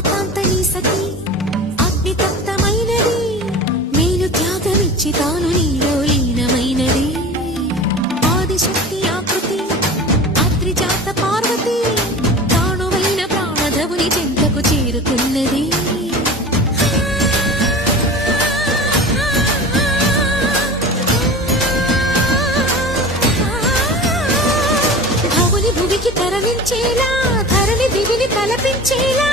కాంతని సతి అగ్ని తప్తమైనది మేలు త్యాగమిచ్చి తాను నీలో లీనమైనది ఆదిశక్తి ఆకృతి అత్రిజాత పార్వతి తానువైన ప్రాణధవుని చెంతకు చేరుతున్నది భువికి తరలించేలా ధరణి దివిని తలపించేలా